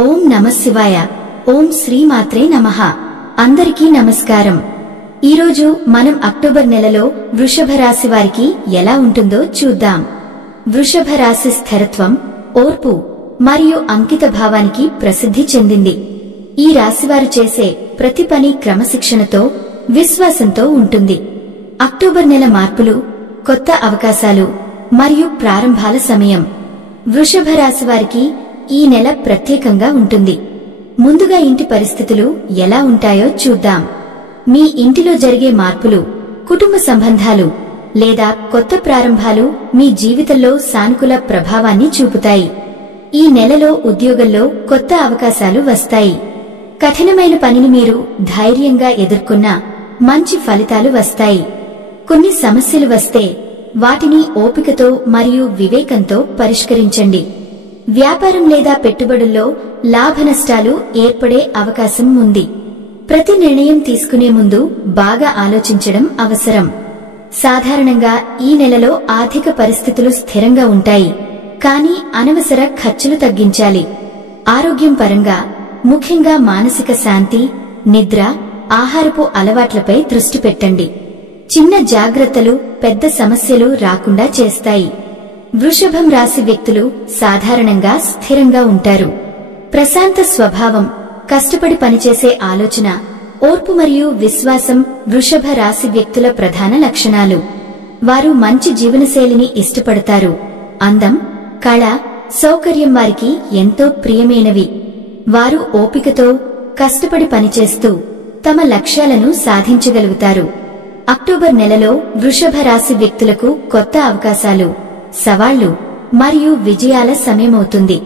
ఓం నమఃశివాయ. ఓం శ్రీమాత్రే నమః. అందరికీ నమస్కారం. ఈరోజు మనం అక్టోబర్ నెలలో వృషభ రాశి వారికి ఎలా ఉంటుందో చూద్దాం. వృషభ రాశి స్థిరత్వం, ఓర్పు మరియు అంకిత భావానికి ప్రసిద్ధి చెందింది. ఈ రాశివారు చేసే ప్రతి పని క్రమశిక్షణతో, విశ్వాసంతో ఉంటుంది. అక్టోబర్ నెల మార్పులు, కొత్త అవకాశాలు మరియు ప్రారంభాల సమయం. వృషభ రాశి వారికి ఈ నెల ప్రత్యేకంగా ఉంటుంది. ముందుగా ఇంటి పరిస్థితులు ఎలా ఉంటాయో చూద్దాం. మీ ఇంటిలో జరిగే మార్పులు, కుటుంబ సంబంధాలు లేదా కొత్త ప్రారంభాలు మీ జీవితంలో సానుకూల ప్రభావాన్ని చూపుతాయి. ఈ నెలలో ఉద్యోగంలో కొత్త అవకాశాలు వస్తాయి. కఠినమైన పనిని మీరు ధైర్యంగా ఎదుర్కొన్నా మంచి ఫలితాలు వస్తాయి. కొన్ని సమస్యలు వస్తే వాటిని ఓపికతో మరియు వివేకంతో పరిష్కరించండి. వ్యాపారం లేదా పెట్టుబడుల్లో లాభ నష్టాలు ఏర్పడే అవకాశం ఉంది. ప్రతి నిర్ణయం తీసుకునే ముందు బాగా ఆలోచించడం అవసరం. సాధారణంగా ఈ నెలలో ఆర్థిక పరిస్థితులు స్థిరంగా ఉంటాయి, కానీ అనవసర ఖర్చులు తగ్గించాలి. ఆరోగ్యం పరంగా, ముఖ్యంగా మానసిక శాంతి, నిద్ర, ఆహారపు అలవాట్లపై దృష్టి పెట్టండి. చిన్న జాగ్రత్తలు పెద్ద సమస్యలు రాకుండా చేస్తాయి. వృషభం రాశి వ్యక్తులు సాధారణంగా స్థిరంగా ఉంటారు. ప్రశాంత స్వభావం, కష్టపడి పనిచేసే ఆలోచన, ఓర్పు మరియు విశ్వాసం వృషభ రాశి వ్యక్తుల ప్రధాన లక్షణాలు. వారు మంచి జీవనశైలిని ఇష్టపడతారు. అందం, కళ, సౌకర్యం వారికి ఎంతో ప్రియమైనవి. వారు ఓపికతో, కష్టపడి పనిచేస్తూ తమ లక్ష్యాలను సాధించగలుగుతారు. అక్టోబర్ నెలలో వృషభ రాశి వ్యక్తులకు కొత్త అవకాశాలు, సవాళ్లు మరియు విజయాల సమయమవుతుంది.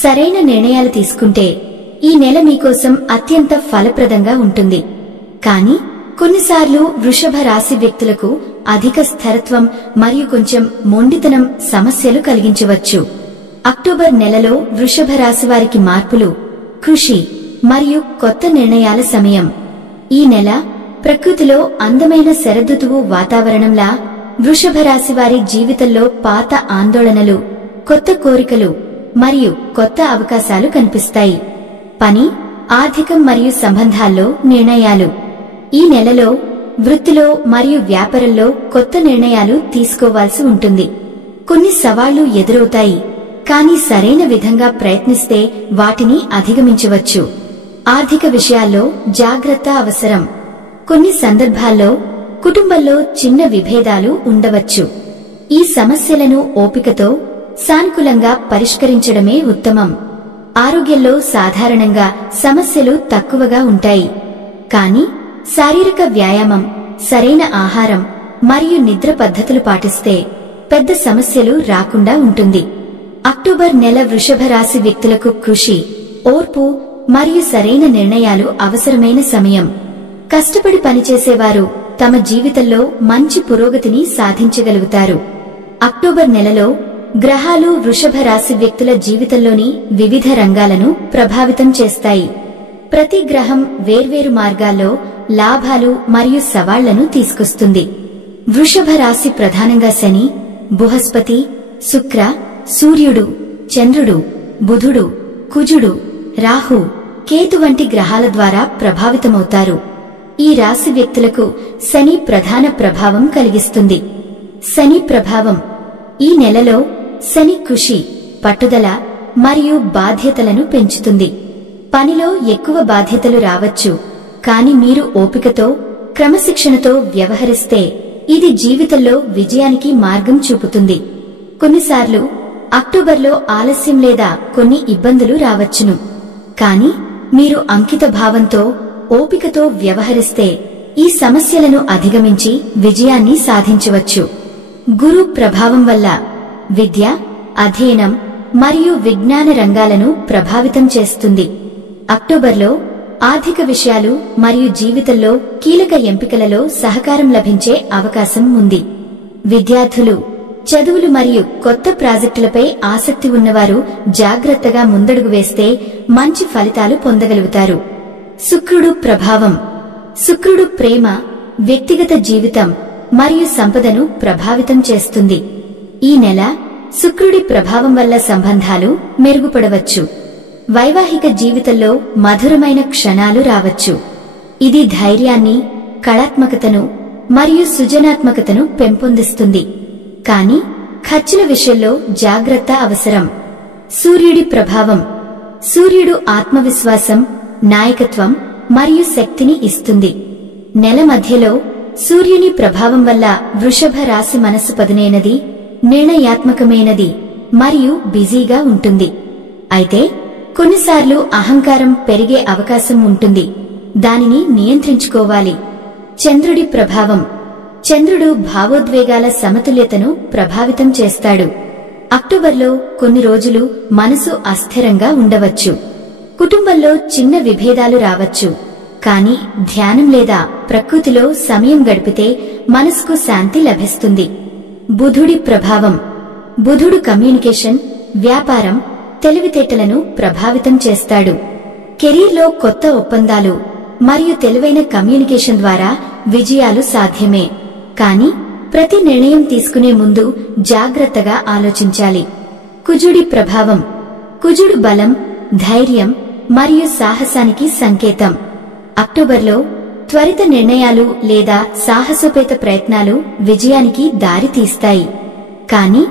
సరైన నిర్ణయాలు తీసుకుంటే ఈ నెల మీకోసం అత్యంత ఫలప్రదంగా ఉంటుంది. కానీ కొన్నిసార్లు వృషభ రాశి వ్యక్తులకు అధిక స్థిరత్వం మరియు కొంచెం మొండితనం సమస్యలు కలిగించవచ్చు. అక్టోబర్ నెలలో వృషభ రాశి వారికి మార్పులు, కృషి మరియు కొత్త నిర్ణయాల సమయం. ఈ నెల ప్రకృతిలో అందమైన శరదృతువు వాతావరణంలా వృషభ రాశి వారి జీవితంలో పాత ఆందోళనలు, కొత్త కోరికలు మరియు కొత్త అవకాశాలు కనిపిస్తాయి. పని, ఆర్థికం మరియు సంబంధాల్లో నిర్ణయాలు. ఈ నెలలో వృత్తిలో మరియు వ్యాపారంలో కొత్త నిర్ణయాలు తీసుకోవాల్సి ఉంటుంది. కొన్ని సవాళ్లు ఎదురవుతాయి, కానీ సరైన విధంగా ప్రయత్నిస్తే వాటిని అధిగమించవచ్చు. ఆర్థిక విషయాల్లో జాగ్రత్త అవసరం. కొన్ని సందర్భాల్లో కుటుంబంలో చిన్న విభేదాలు ఉండవచ్చు. ఈ సమస్యలను ఓపికతో, సానుకూలంగా పరిష్కరించడమే ఉత్తమం. ఆరోగ్యంలో సాధారణంగా సమస్యలు తక్కువగా ఉంటాయి, కానీ శారీరక వ్యాయామం, సరైన ఆహారం మరియు నిద్ర పద్ధతులు పాటిస్తే పెద్ద సమస్యలు రాకుండా ఉంటుంది. అక్టోబర్ నెల వృషభ రాశి వ్యక్తులకు కృషి, ఓర్పు మరియు సరైన నిర్ణయాలు అవసరమైన సమయం. కష్టపడి పనిచేసేవారు తమ జీవితంలో మంచి పురోగతిని సాధించగలుగుతారు. అక్టోబర్ నెలలో గ్రహాలు వృషభ రాశి వ్యక్తుల జీవితంలోని వివిధ రంగాలను ప్రభావితం చేస్తాయి. ప్రతి గ్రహం వేర్వేరు మార్గాల్లో లాభాలు మరియు సవాళ్లను తీసుకొస్తుంది. వృషభ రాశి ప్రధానంగా శని, బృహస్పతి, శుక్ర, సూర్యుడు, చంద్రుడు, బుధుడు, కుజుడు, రాహు, కేతు వంటి గ్రహాల ద్వారా ప్రభావితమవుతారు. ఈ రాశి వ్యక్తులకు శని ప్రధాన ప్రభావం కలిగిస్తుంది. శని ప్రభావం. ఈ నెలలో శని కృషి, పట్టుదల మరియు బాధ్యతలను పెంచుతుంది. పనిలో ఎక్కువ బాధ్యతలు రావచ్చు, కానీ మీరు ఓపికతో, క్రమశిక్షణతో వ్యవహరిస్తే ఇది జీవితంలో విజయానికి మార్గం చూపుతుంది. కొన్నిసార్లు అక్టోబర్లో ఆలస్యం లేదా కొన్ని ఇబ్బందులు రావచ్చును, కానీ మీరు అంకిత భావంతో, ఓపికతో వ్యవహరిస్తే ఈ సమస్యలను అధిగమించి విజయాన్ని సాధించవచ్చు. గురు ప్రభావం వల్ల విద్య, అధ్యయనం మరియు విజ్ఞాన రంగాలను ప్రభావితం చేస్తుంది. అక్టోబర్లో ఆర్థిక విషయాలు మరియు జీవితంలో కీలక ఎంపికలలో సహకారం లభించే అవకాశం ఉంది. విద్యార్థులు, చదువులు మరియు కొత్త ప్రాజెక్టులపై ఆసక్తి ఉన్నవారు జాగ్రత్తగా ముందడుగు వేస్తే మంచి ఫలితాలు పొందగలుగుతారు. శుక్రుడు ప్రభావం. శుక్రుడు ప్రేమ, వ్యక్తిగత జీవితం మరియు సంపదను ప్రభావితం చేస్తుంది. ఈ నెల శుక్రుడి ప్రభావం వల్ల సంబంధాలు మెరుగుపడవచ్చు. వైవాహిక జీవితంలో మధురమైన క్షణాలు రావచ్చు. ఇది ధైర్యాన్ని, కళాత్మకతను మరియు సృజనాత్మకతను పెంపొందిస్తుంది. కానీ ఖర్చుల విషయంలో జాగ్రత్త అవసరం. సూర్యుడి ప్రభావం. సూర్యుడు ఆత్మవిశ్వాసం, నాయకత్వం మరియు శక్తిని ఇస్తుంది. నెల మధ్యలో సూర్యుని ప్రభావం వల్ల వృషభ రాశి మనసు పదునైనది, నిర్ణయాత్మకమైనది మరియు బిజీగా ఉంటుంది. అయితే కొన్నిసార్లు అహంకారం పెరిగే అవకాశం ఉంటుంది. దానిని నియంత్రించుకోవాలి. చంద్రుడి ప్రభావం. చంద్రుడు భావోద్వేగాల సమతుల్యతను ప్రభావితం చేస్తాడు. అక్టోబర్లో కొన్ని రోజులు మనసు అస్థిరంగా ఉండవచ్చు. కుటుంబంలో చిన్న విభేదాలు రావచ్చు. కానీ ధ్యానం లేదా ప్రకృతిలో సమయం గడిపితే మనసుకు శాంతి లభిస్తుంది. బుధుడి ప్రభావం. బుధుడు కమ్యూనికేషన్, వ్యాపారం, తెలివితేటలను ప్రభావితం చేస్తాడు. కెరీర్లో కొత్త ఒప్పందాలు మరియు తెలివైన కమ్యూనికేషన్ ద్వారా విజయాలు సాధ్యమే. కానీ ప్రతి నిర్ణయం తీసుకునే ముందు జాగ్రత్తగా ఆలోచించాలి. కుజుడి ప్రభావం. కుజుడు బలం, ధైర్యం మరియు సాహసానికి సంకేతం. అక్టోబర్లో త్వరిత నిర్ణయాలు లేదా సాహసోపేత ప్రయత్నాలు విజయానికి దారి తీస్తాయి. కానీ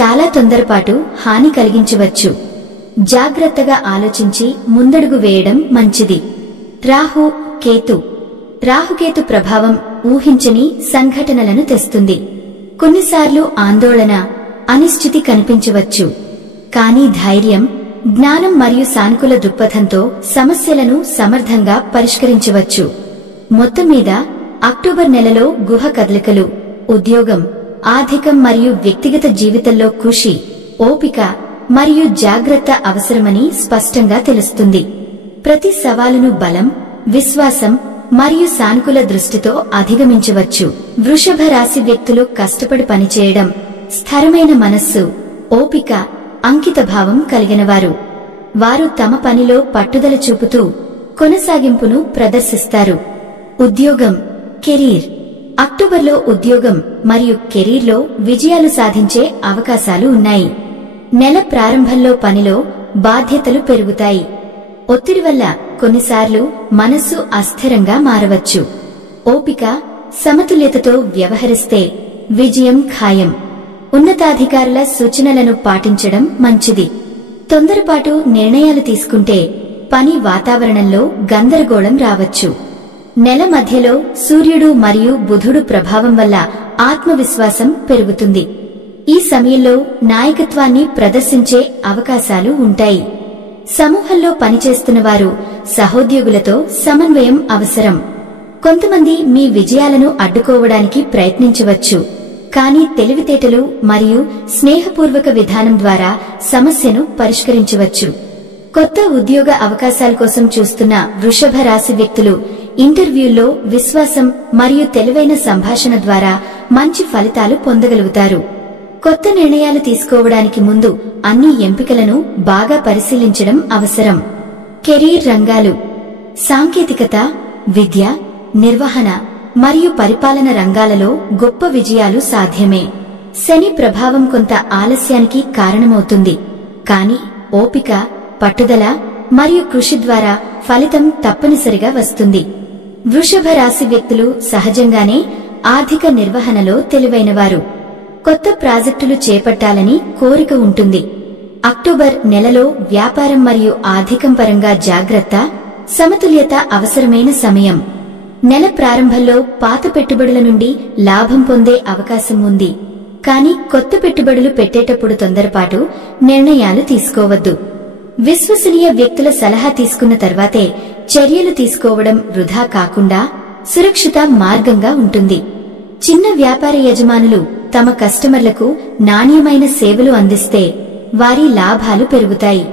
చాలా తొందరపాటు హాని కలిగించవచ్చు. జాగ్రత్తగా ఆలోచించి ముందడుగు వేయడం మంచిది. రాహు, కేతు. రాహుకేతు ప్రభావం ఊహించని సంఘటనలను తెస్తుంది. కొన్నిసార్లు ఆందోళన, అనిశ్చితి కనిపించవచ్చు. కానీ ధైర్యం, జ్ఞానం మరియు సానుకూల దృక్పథంతో సమస్యలను సమర్థంగా పరిష్కరించవచ్చు. మొత్తం మీద అక్టోబర్ నెలలో గుహ కదలికలు, ఉద్యోగం, ఆర్థికం మరియు వ్యక్తిగత జీవితంలో కృషి, ఓపిక మరియు జాగ్రత్త అవసరమని స్పష్టంగా తెలుస్తుంది. ప్రతి సవాలును బలం, విశ్వాసం మరియు సానుకూల దృష్టితో అధిగమించవచ్చు. వృషభ రాశి వ్యక్తులు కష్టపడి పనిచేయడం, స్థిరమైన మనస్సు, ఓపిక, అంకితభావం కలిగినవారు. వారు తమ పనిలో పట్టుదల చూపుతూ కొనసాగింపును ప్రదర్శిస్తారు. ఉద్యోగం, కెరీర్. అక్టోబర్లో ఉద్యోగం మరియు కెరీర్లో విజయాలు సాధించే అవకాశాలు ఉన్నాయి. నెల ప్రారంభంలో పనిలో బాధ్యతలు పెరుగుతాయి. ఒత్తిడి వల్ల కొన్నిసార్లు మనస్సు అస్థిరంగా మారవచ్చు. ఓపిక, సమతుల్యతతో వ్యవహరిస్తే విజయం ఖాయం. ఉన్నతాధికారుల సూచనలను పాటించడం మంచిది. తొందరపాటు నిర్ణయాలు తీసుకుంటే పని వాతావరణంలో గందరగోళం రావచ్చు. నెల మధ్యలో సూర్యుడు మరియు బుధుడు ప్రభావం వల్ల ఆత్మవిశ్వాసం పెరుగుతుంది. ఈ సమయంలో నాయకత్వాన్ని ప్రదర్శించే అవకాశాలు ఉంటాయి. సమూహంలో పనిచేస్తున్న వారు సహోద్యోగులతో సమన్వయం అవసరం. కొంతమంది మీ విజయాలను అడ్డుకోవడానికి ప్రయత్నించవచ్చు. కానీ తెలివితేటలు మరియు స్నేహపూర్వక విధానం ద్వారా సమస్యను పరిష్కరించవచ్చు. కొత్త ఉద్యోగ అవకాశాల కోసం చూస్తున్న వృషభ రాశి వ్యక్తులు ఇంటర్వ్యూల్లో విశ్వాసం మరియు తెలివైన సంభాషణ ద్వారా మంచి ఫలితాలు పొందగలుగుతారు. కొత్త నిర్ణయాలు తీసుకోవడానికి ముందు అన్ని ఎంపికలను బాగా పరిశీలించడం అవసరం. కెరీర్ రంగాలు. సాంకేతికత, విద్య, నిర్వహణ మరియు పరిపాలన రంగాలలో గొప్ప విజయాలు సాధ్యమే. శని ప్రభావం కొంత ఆలస్యానికి కారణమవుతుంది. కానీ ఓపిక, పట్టుదల మరియు కృషి ద్వారా ఫలితం తప్పనిసరిగా వస్తుంది. వృషభ రాశి వ్యక్తులు సహజంగానే ఆర్థిక నిర్వహణలో తెలివైనవారు. కొత్త ప్రాజెక్టులు చేపట్టాలని కోరిక ఉంటుంది. అక్టోబర్ నెలలో వ్యాపారం మరియు ఆర్థికం పరంగా జాగ్రత్త, సమతుల్యత అవసరమైన సమయం. నెల ప్రారంభంలో పాత పెట్టుబడుల నుండి లాభం పొందే అవకాశం ఉంది. కానీ కొత్త పెట్టుబడులు పెట్టేటప్పుడు తొందరపాటు నిర్ణయాలు తీసుకోవద్దు. విశ్వసనీయ వ్యక్తుల సలహా తీసుకున్న తర్వాతే చర్యలు తీసుకోవడం వృధా కాకుండా సురక్షిత మార్గంగా ఉంటుంది. చిన్న వ్యాపార యజమానులు తమ కస్టమర్లకు నాణ్యమైన సేవలు అందిస్తే వారి లాభాలు పెరుగుతాయి.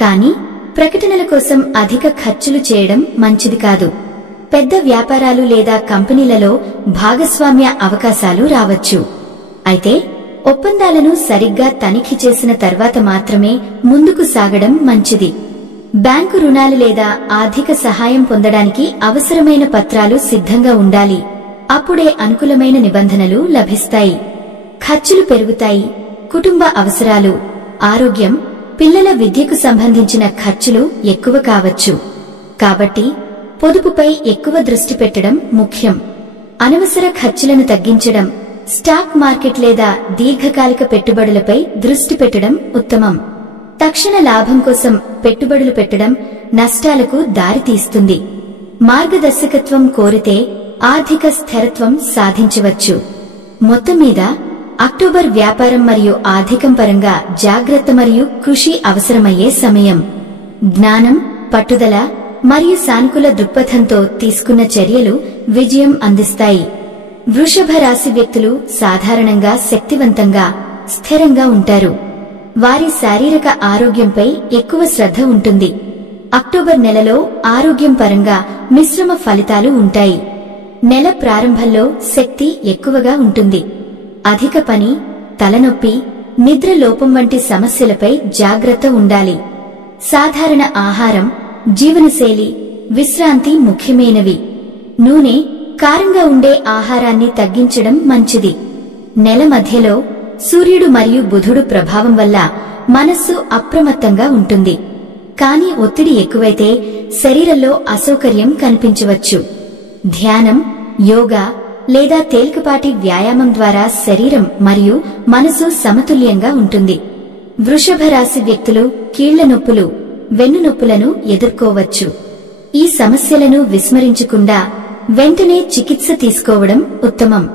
కానీ ప్రకటనల కోసం అధిక ఖర్చులు చేయడం మంచిది కాదు. పెద్ద వ్యాపారాలు లేదా కంపెనీలలో భాగస్వామ్య అవకాశాలు రావచ్చు. అయితే ఒప్పందాలను సరిగ్గా తనిఖీ చేసిన తర్వాత మాత్రమే ముందుకు సాగడం మంచిది. బ్యాంకు రుణాలు లేదా ఆర్థిక సహాయం పొందడానికి అవసరమైన పత్రాలు సిద్ధంగా ఉండాలి. అప్పుడే అనుకూలమైన నిబంధనలు లభిస్తాయి. ఖర్చులు పెరుగుతాయి. కుటుంబ అవసరాలు, ఆరోగ్యం, పిల్లల విద్యకు సంబంధించిన ఖర్చులు ఎక్కువ కావచ్చు. కాబట్టి పొదుపుపై ఎక్కువ దృష్టి పెట్టడం ముఖ్యం. అనవసర ఖర్చులను తగ్గించడం, స్టాక్ మార్కెట్ లేదా దీర్ఘకాలిక పెట్టుబడులపై దృష్టి పెట్టడం ఉత్తమం. తక్షణ లాభం కోసం పెట్టుబడులు పెట్టడం నష్టాలకు దారితీస్తుంది. మార్గదర్శకత్వం కోరితే ఆర్థిక స్థిరత్వం సాధించవచ్చు. మొత్తం మీద అక్టోబర్ వ్యాపారం మరియు ఆర్థికం పరంగా జాగ్రత్త మరియు కృషి అవసరమయ్యే సమయం. జ్ఞానం, పట్టుదల మరియు సానుకూల దృక్పథంతో తీసుకున్న చర్యలు విజయం అందిస్తాయి. వృషభ రాశి వ్యక్తులు సాధారణంగా శక్తివంతంగా, స్థిరంగా ఉంటారు. వారి శారీరక ఆరోగ్యంపై ఎక్కువ శ్రద్ధ ఉంటుంది. అక్టోబర్ నెలలో ఆరోగ్యం పరంగా మిశ్రమ ఫలితాలు ఉంటాయి. నెల ప్రారంభంలో శక్తి ఎక్కువగా ఉంటుంది. అధిక పని, తలనొప్పి, నిద్ర లోపం వంటి సమస్యలపై జాగ్రత్త ఉండాలి. సాధారణ ఆహారం, జీవనశైలి, విశ్రాంతి ముఖ్యమైనవి. నూనె, కారంగా ఉండే ఆహారాన్ని తగ్గించడం మంచిది. నెల మధ్యలో సూర్యుడు మరియు బుధుడు ప్రభావం వల్ల మనస్సు అప్రమత్తంగా ఉంటుంది. కానీ ఒత్తిడి ఎక్కువైతే శరీరంలో అసౌకర్యం కనిపించవచ్చు. ధ్యానం, యోగా లేదా తేలికపాటి వ్యాయామం ద్వారా శరీరం మరియు మనసు సమతుల్యంగా ఉంటుంది. వృషభ రాశి వ్యక్తులు కీళ్ల నొప్పులు, వెన్ను నొప్పులను ఎదుర్కోవచ్చు. ఈ సమస్యలను విస్మరించకుండా వెంటనే చికిత్స తీసుకోవడం ఉత్తమం.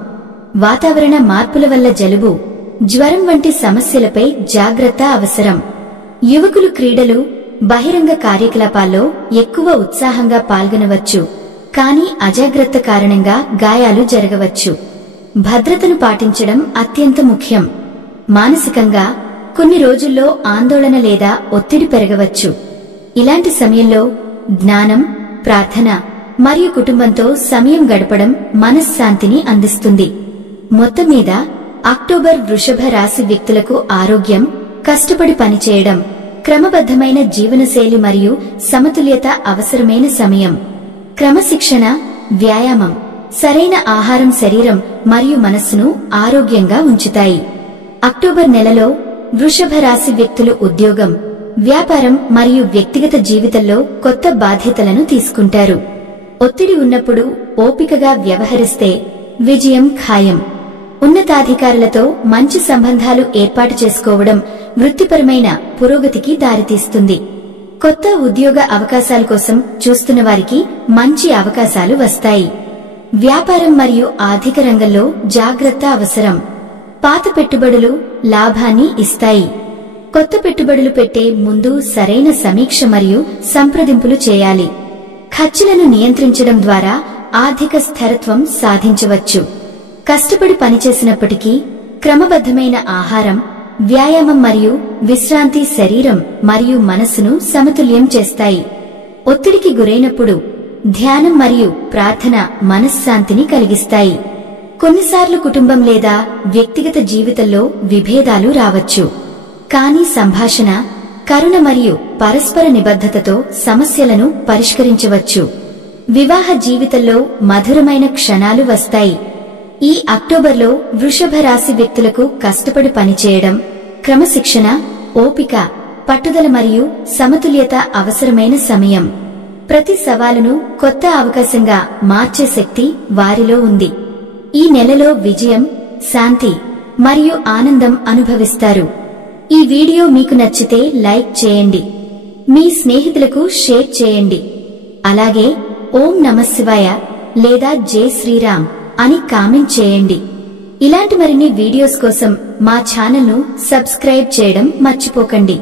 వాతావరణ మార్పుల వల్ల జలుబు, జ్వరం వంటి సమస్యలపై జాగ్రత్త అవసరం. యువకులు క్రీడలు, బహిరంగ కార్యకలాపాల్లో ఎక్కువ ఉత్సాహంగా పాల్గొనవచ్చు. కానీ అజాగ్రత్త కారణంగా గాయాలు జరగవచ్చు. భద్రతను పాటించడం అత్యంత ముఖ్యం. మానసికంగా కొన్ని రోజుల్లో ఆందోళన లేదా ఒత్తిడి పెరగవచ్చు. ఇలాంటి సమయంలో జ్ఞానం, ప్రార్థన మరియు కుటుంబంతో సమయం గడపడం మనశ్శాంతిని అందిస్తుంది. మొత్తం మీద అక్టోబర్ వృషభ రాశి వ్యక్తులకు ఆరోగ్యం, కష్టపడి పనిచేయడం, క్రమబద్ధమైన జీవనశైలి మరియు సమతుల్యత అవసరమైన సమయం. క్రమశిక్షణ, వ్యాయామం, సరైన ఆహారం శరీరం మరియు మనస్సును ఆరోగ్యంగా ఉంచుతాయి. అక్టోబర్ నెలలో వృషభ రాశి వ్యక్తులు ఉద్యోగం, వ్యాపారం మరియు వ్యక్తిగత జీవితంలో కొత్త బాధ్యతలను తీసుకుంటారు. ఒత్తిడి ఉన్నప్పుడు ఓపికగా వ్యవహరిస్తే విజయం ఖాయం. ఉన్నతాధికారులతో మంచి సంబంధాలు ఏర్పాటు చేసుకోవడం వృత్తిపరమైన పురోగతికి దారితీస్తుంది. కొత్త ఉద్యోగ అవకాశాల కోసం చూస్తున్న వారికి మంచి అవకాశాలు వస్తాయి. వ్యాపారం మరియు ఆర్థిక రంగంలో జాగ్రత్త అవసరం. పాత పెట్టుబడులు లాభాన్ని ఇస్తాయి. కొత్త పెట్టుబడులు పెట్టే ముందు సరైన సమీక్ష మరియు సంప్రదింపులు చేయాలి. ఖర్చులను నియంత్రించడం ద్వారా ఆర్థిక స్థిరత్వం సాధించవచ్చు. కష్టపడి పనిచేసినప్పటికీ క్రమబద్ధమైన ఆహారం, వ్యాయామం మరియు విశ్రాంతి శరీరం మరియు మనస్సును సమతుల్యం చేస్తాయి. ఒత్తిడికి గురైనప్పుడు ధ్యానం మరియు ప్రార్థన మనశ్శాంతిని కలిగిస్తాయి. కొన్నిసార్లు కుటుంబం లేదా వ్యక్తిగత జీవితంలో విభేదాలు రావచ్చు. కానీ సంభాషణ, కరుణ మరియు పరస్పర నిబద్ధతతో సమస్యలను పరిష్కరించవచ్చు. వివాహ జీవితంలో మధురమైన క్షణాలు వస్తాయి. ఈ అక్టోబర్లో వృషభ రాశి వ్యక్తులకు కష్టపడి పనిచేయడం, క్రమశిక్షణ, ఓపిక, పట్టుదల మరియు సమతుల్యత అవసరమైన సమయం. ప్రతి సవాలును కొత్త అవకాశంగా మార్చే శక్తి వారిలో ఉంది. ఈ నెలలో విజయం, శాంతి మరియు ఆనందం అనుభవిస్తారు. ఈ వీడియో మీకు నచ్చితే లైక్ చేయండి. మీ స్నేహితులకు షేర్ చేయండి. అలాగే ఓం నమఃశివాయ లేదా జై శ్రీరామ్ అని కామెంట్ చేయండి. ఇలాంటి మరిన్ని వీడియోస్ కోసం మా ఛానల్ను సబ్స్క్రైబ్ చేయడం మర్చిపోకండి.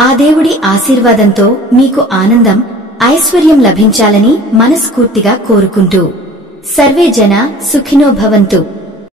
ఆ దేవుడి ఆశీర్వాదంతో మీకు ఆనందం, ఐశ్వర్యం లభించాలని మనస్ఫూర్తిగా కోరుకుంటూ సర్వే జన సుఖినో భవంతు.